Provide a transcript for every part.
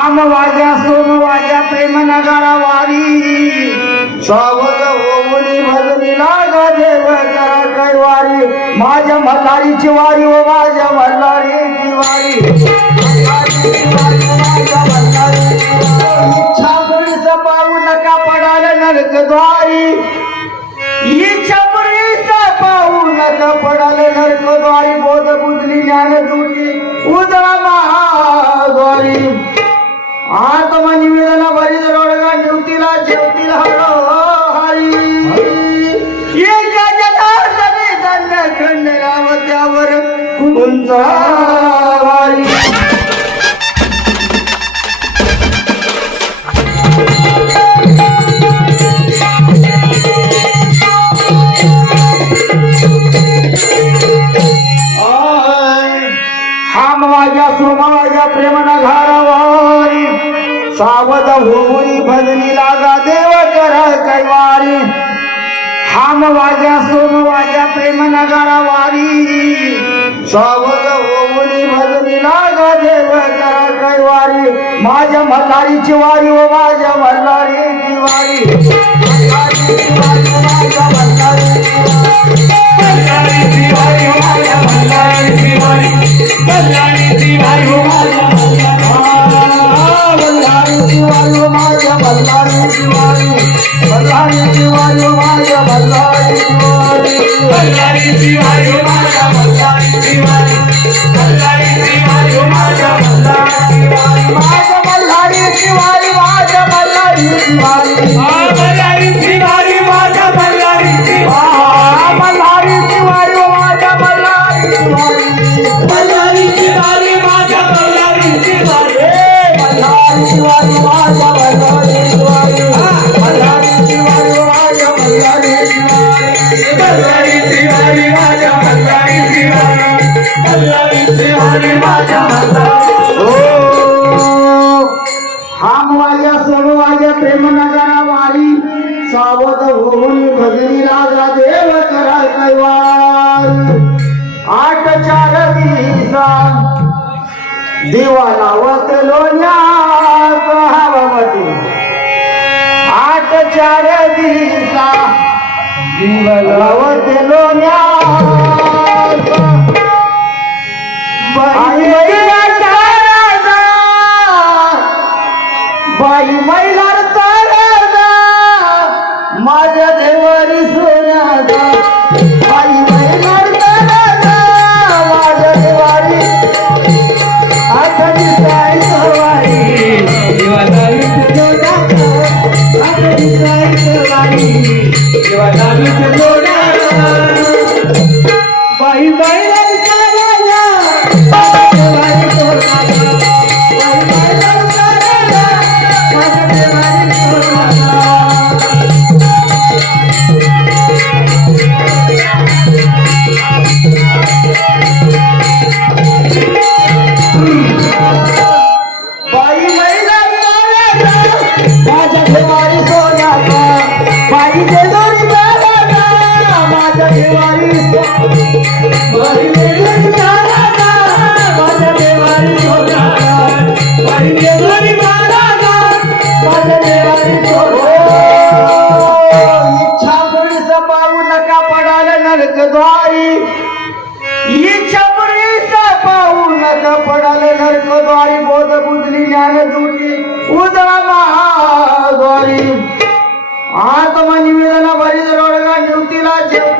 आम वाजा सोम वाजा प्रेम नगारा वारी. सावध होऊनी भजनी लागा देव करा कैवारी माझ्या मल्हारीची वारी ओ सावध होऊनी भजनी लागा देव करा कैवारी. हाम वाजा सोम वाजा प्रेम घारावारी. सावध होऊनी भजनी लागा देव करा कैवारी. माझ्या मल्हारीची वारी ओ माझ्या मल्हारीची वारी मल्हारीची वारी ओ माझ्या मल्हारीची वारी मल्हारीची वारी ओ माझ्या मल्हारीची वारी मल्हारीची वारी ओ माझ्या मल्हारीची वारी माझ्या मल्हारीची वारी माझ्या मल्हारीची वारी आ, मल्हारीची वारी ओ माझ्या मल्हारीची वारी ए, मल्हारीची वारी माझ्या मल्हारीची वारी मल्हारीची वारी ओ माझ्या मल्हारीची वारी ओ, हाम वाजा सोम वाजा प्रेम नगारा वारी सावध होऊन भजनी राजा देव करा कैवार आठ चार दिसा दिवा लावत लोण्या हवामती. आठ चार दिसा दिवा लावत लोण्या बाई बाई. निवेदना भरी रोडगा निवतीला जेवतील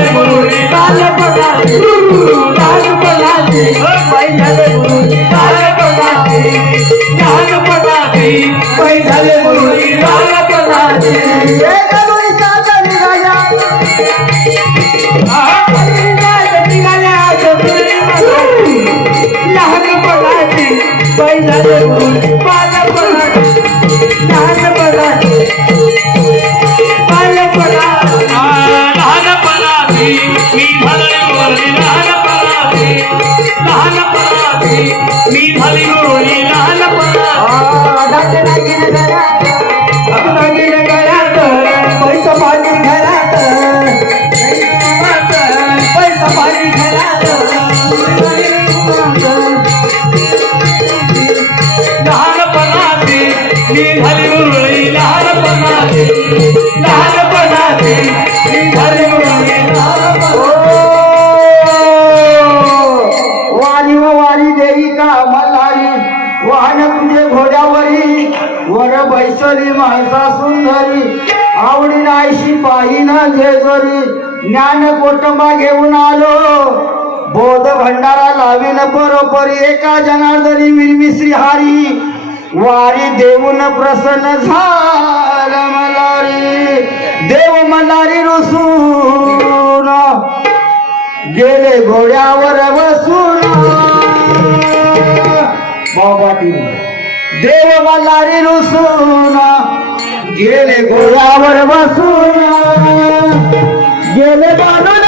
पाहिना जेजोरी ज्ञान कोटंबा घेऊन आलो. बोध भंडारा लावीन बरोबर. एका जनार्दनी मिरमिश्री हारी. वारी देऊन प्रसन्न झाल मलारी देव मलारी रुसून. गेले घोड्यावर बसून. बाबा देव मलारी रुसून गेले गोळ्यावर बसून. गेले बांधून